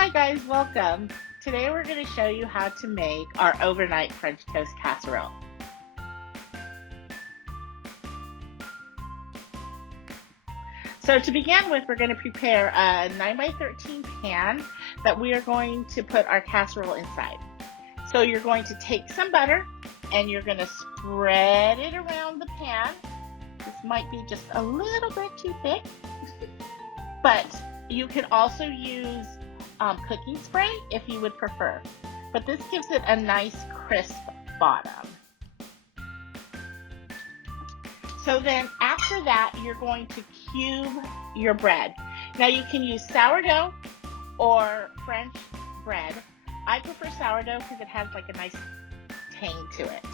Hi guys, welcome. Today we're going to show you how to make our overnight French toast casserole. So to begin with, we're going to prepare a 9x13 pan that we are going to put our casserole inside. So you're going to take some butter and you're going to spread it around the pan. This might be just a little bit too thick, but you can also use cooking spray if you would prefer, but this gives it a nice crisp bottom. So then after that, you're going to cube your bread. Now you can use sourdough or French bread. I prefer sourdough because it has like a nice tang to it.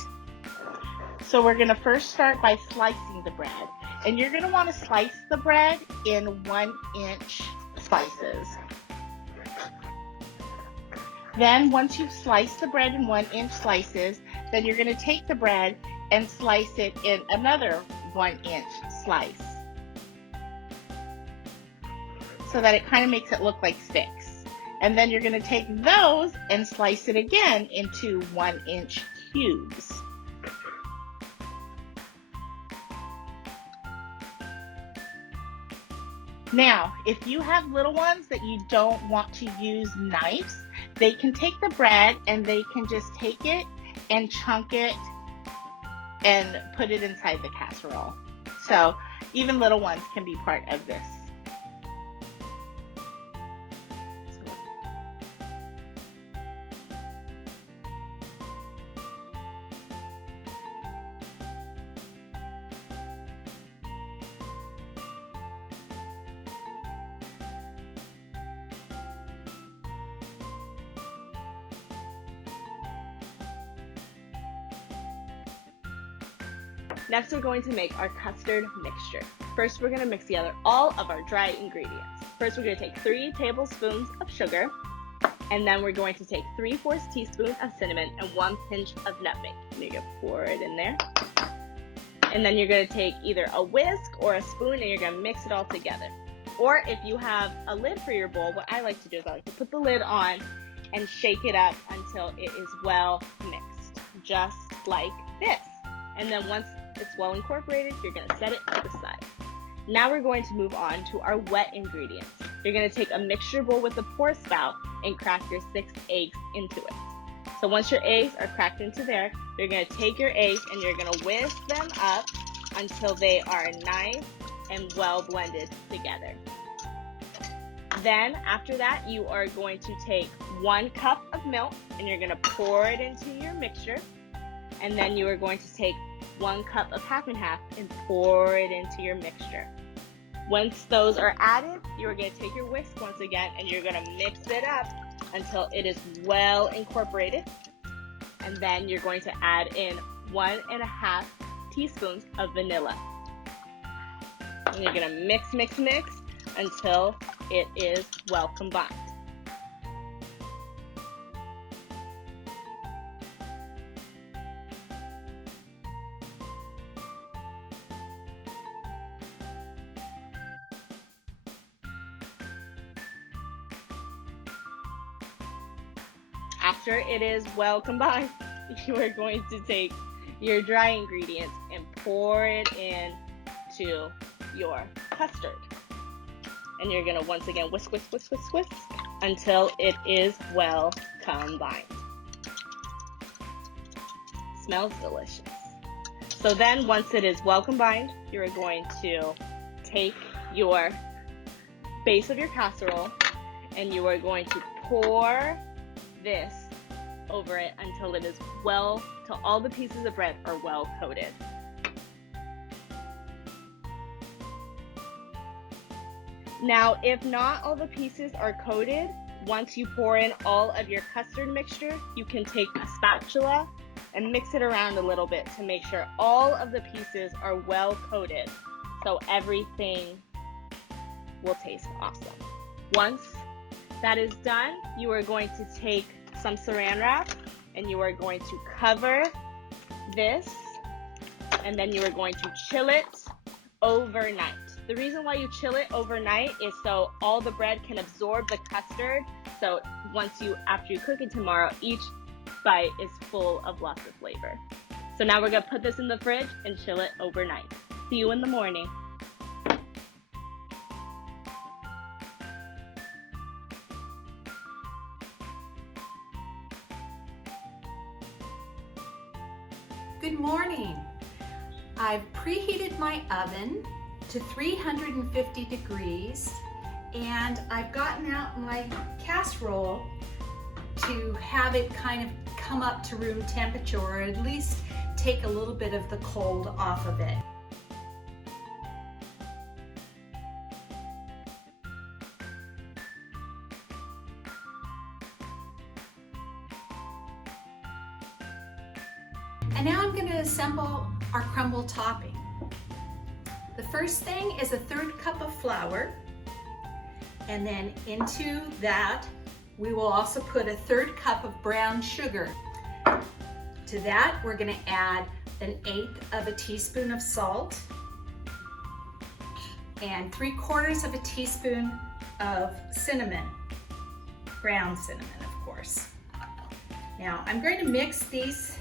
So we're going to first start by slicing the bread, and you're going to want to slice the bread in 1-inch slices. Then once you've sliced the bread in 1-inch slices, then you're going to take the bread and slice it in another 1-inch slice so that it kind of makes it look like sticks. And then you're going to take those and slice it again into 1-inch cubes. Now, if you have little ones that you don't want to use knives, they can take the bread and they can just take it and chunk it and put it inside the casserole. So even little ones can be part of this. Next, we're going to make our custard mixture. First, we're going to mix together all of our dry ingredients. First, we're going to take 3 tablespoons of sugar, and then we're going to take 3/4 teaspoons of cinnamon and 1 pinch of nutmeg. And you're going to pour it in there. And then you're going to take either a whisk or a spoon, and you're going to mix it all together. Or if you have a lid for your bowl, what I like to do is I like to put the lid on and shake it up until it is well mixed, just like this. And then once it's well incorporated, you're going to set it to the side. Now we're going to move on to our wet ingredients. You're going to take a mixture bowl with a pour spout and crack your 6 eggs into it. So once your eggs are cracked into there, you're going to take your eggs and you're going to whisk them up until they are nice and well blended together. Then after that, you are going to take 1 cup of milk and you're going to pour it into your mixture. And then you are going to take 1 cup of half and half and pour it into your mixture. Once those are added, you are going to take your whisk once again and you're going to mix it up until it is well incorporated. And then you're going to add in 1.5 teaspoons of vanilla. And you're going to mix until it is well combined. After it is well combined, you are going to take your dry ingredients and pour it into your custard. And you're going to once again whisk until it is well combined. Smells delicious. So then once it is well combined, you're going to take your base of your casserole and you are going to pour this over it until it is till all the pieces of bread are well coated. Now, if not all the pieces are coated, once you pour in all of your custard mixture, you can take a spatula and mix it around a little bit to make sure all of the pieces are well coated so everything will taste awesome. Once that is done, you are going to take some saran wrap and you are going to cover this, and then you are going to chill it overnight. The reason why you chill it overnight is so all the bread can absorb the custard. So after you cook it tomorrow, each bite is full of lots of flavor. So now we're gonna put this in the fridge and chill it overnight. See you in the morning. Good morning. I've preheated my oven to 350 degrees and I've gotten out my casserole to have it kind of come up to room temperature, or at least take a little bit of the cold off of it. And now I'm going to assemble our crumble topping. The first thing is a 1/3 cup of flour, and then into that we will also put a 1/3 cup of brown sugar. To that we're going to add 1/8 of a teaspoon of salt and 3/4 of a teaspoon of cinnamon, ground cinnamon of course. Now I'm going to mix these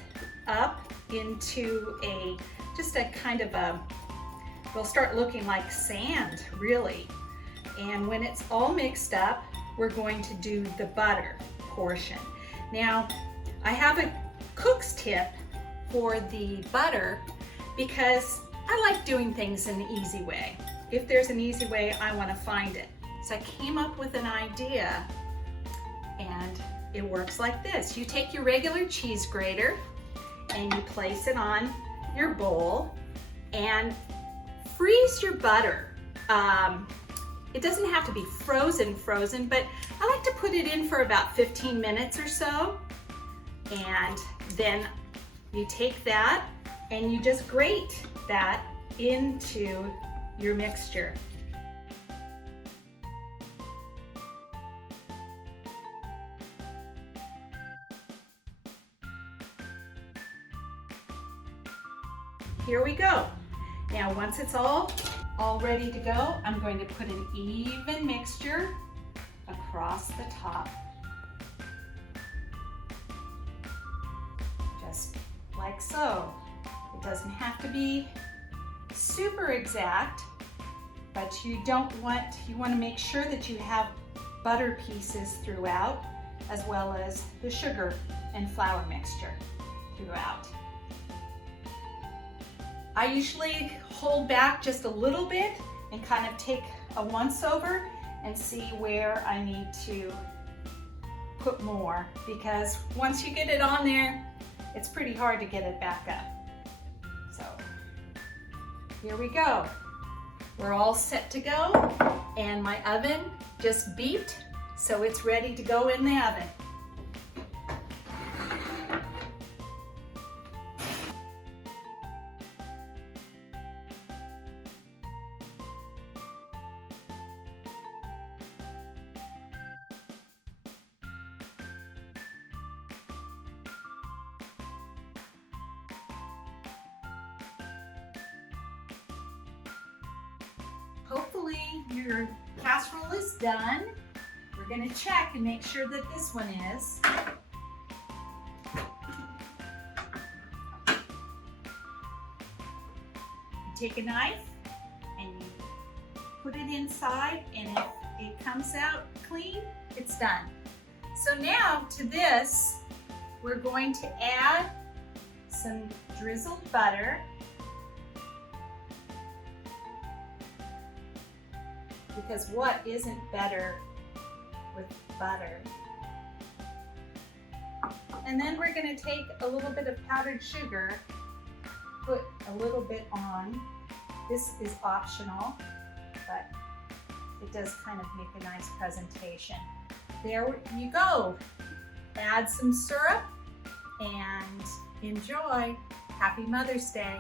up into just a kind of they'll start looking like sand really. And when it's all mixed up, we're going to do the butter portion. Now I have a cook's tip for the butter because I like doing things in an easy way. If there's an easy way, I want to find it. So I came up with an idea, and it works like this. You take your regular cheese grater and you place it on your bowl and freeze your butter. It doesn't have to be frozen, but I like to put it in for about 15 minutes or so. And then you take that and you just grate that into your mixture. Here we go. Now once it's all ready to go, I'm going to put an even mixture across the top. Just like so. It doesn't have to be super exact, but you want to make sure that you have butter pieces throughout, as well as the sugar and flour mixture throughout. I usually hold back just a little bit and kind of take a once over and see where I need to put more, because once you get it on there, it's pretty hard to get it back up. So here we go. We're all set to go, and my oven just beeped, so it's ready to go in the oven. Hopefully your casserole is done. We're going to check and make sure that this one is. You take a knife and you put it inside, and if it comes out clean, it's done. So now to this, we're going to add some drizzled butter. Because what isn't better with butter? And then we're going to take a little bit of powdered sugar, put a little bit on. This is optional, but it does kind of make a nice presentation. There you go. Add some syrup and enjoy. Happy Mother's Day.